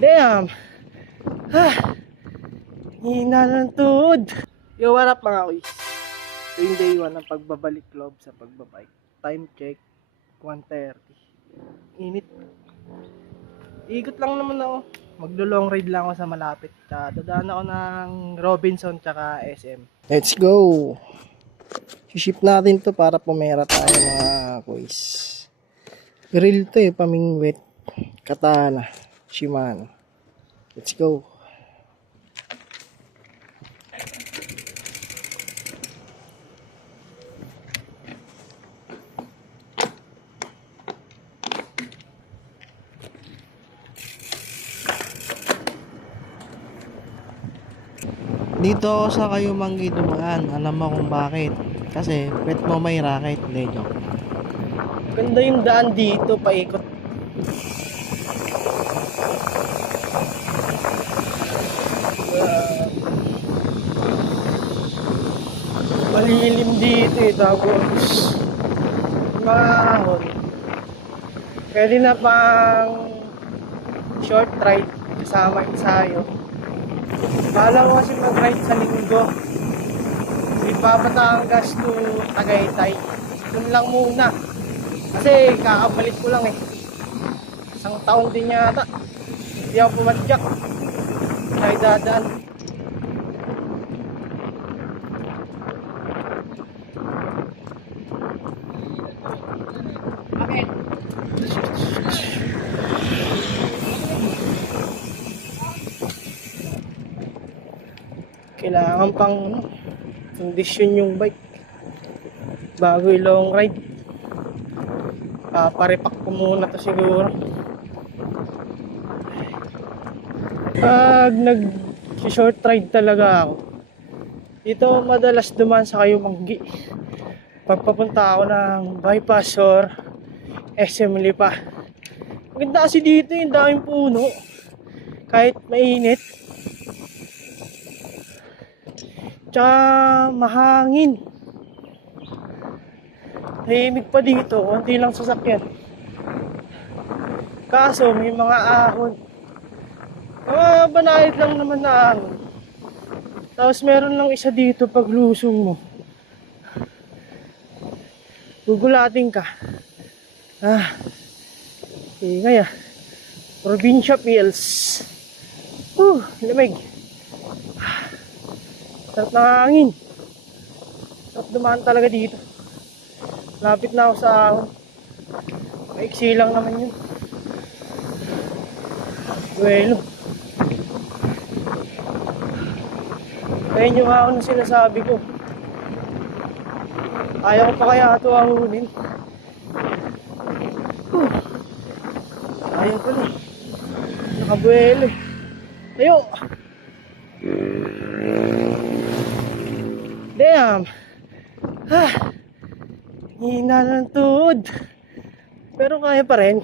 Damn! Hina ng tuhod. Yo, what up mga kuys? Ito yung day 1 ng pagbabalik loob sa pagbabike. Time check, 1:30. Init. Ikot lang naman ako. Maglo-long ride lang ako sa malapit. Dadaan ako ng Robinson tsaka SM. Let's go! Ship natin to para pumera tayo mga kuys. Grill to pamingwit. Katana. Shimano. Let's go. Dito ako sa Kayumanggi dumaan. Alam mo kung bakit. Kasi pet mo may racket. Hindi, joke. Ganda yung daan dito, paikot. Malilim dito tapos mahon. Pwede na pang short ride kasama ensayo. Bahala ko kasi mag-ride sa linggo. Di pa Batangas to Tagaytay. Doon lang muna. Kasi kakabalik ko lang Isang taon din yata. Hindi ako pumadyak. Ay dadaan. Okay. Kailangan pang kondisyon yung bike bago yung long ride. Parepak ko muna to siguro. Pag nag-short ride talaga ako, dito madalas dumaan sa Kayumanggi. Pagpapunta ako ng bypass or SM Lipa. Maganda kasi dito yung daming puno. Kahit mainit. Tsaka mahangin. Tahimik pa dito, konti lang sasakyan. Kaso may mga ahon. Mga banayad lang naman na ahon. Tapos meron lang isa dito pag lusong mo. Gugulating ka. Ingay Provincia Pills. Lamig. Sarap ng hangin. Sarap dumaan talaga dito. Lapit na ako sa ahon. Maiksi lang naman yun. Duelo. Ayun yung ahon na sinasabi ko. Ayaw ko pa kaya ito ahunin. Ayaw pala nakabuelo Ayo. Damn. Hina ng tuhod. Pero kaya pa rin.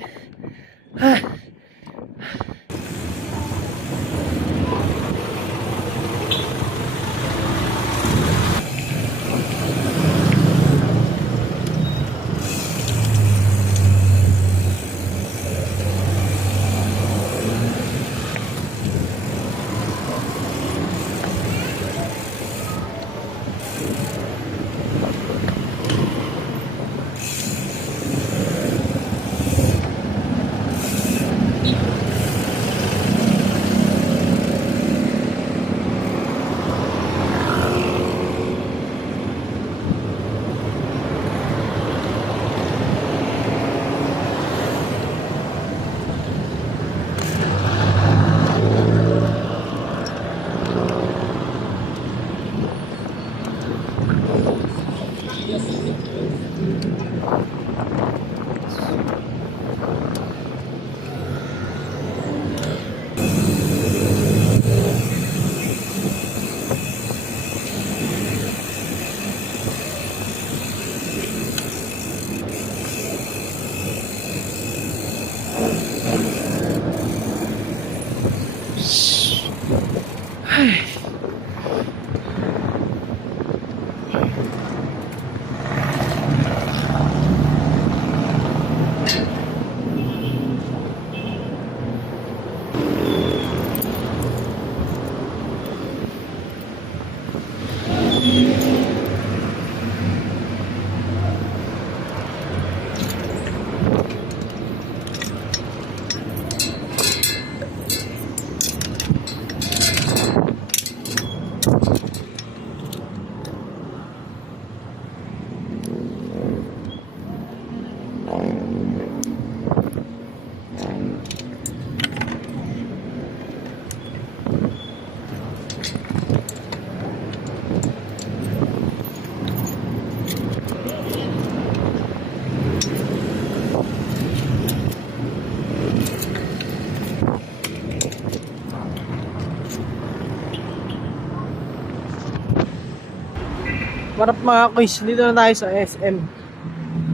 Marap mga quiz, dito na tayo sa SM.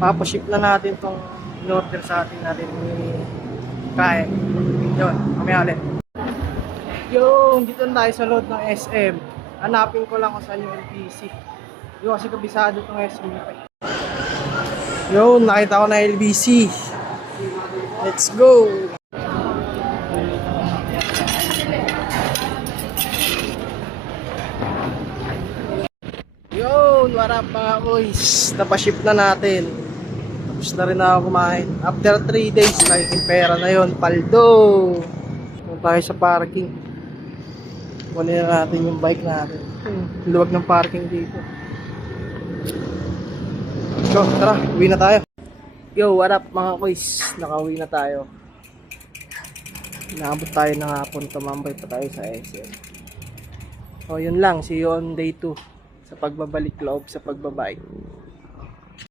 Papaship na natin tong in-order sa atin natin ni Kain. Yun, kami ulit. Yung, dito na tayo sa load ng SM. Hanapin ko lang kung saan yung LBC. Yung kasi kabisado itong SM. Yun, nakita ko na LBC. Let's go! Yun, what up mga boys? Napaship na natin. Tapos na rin ako kumain. After 3 days, naging pera na yun. Paldo! Kung tayo sa parking. Kunin na natin yung bike natin. Luwag ng parking dito. So, tara, uwi na tayo. Yo, what up mga boys? Nakauwi na tayo. Naabot tayo ng hapon. Tumambay pa tayo sa SM. So, yun lang. See you on day 2. Sa pagbabalik loob sa pagbabike.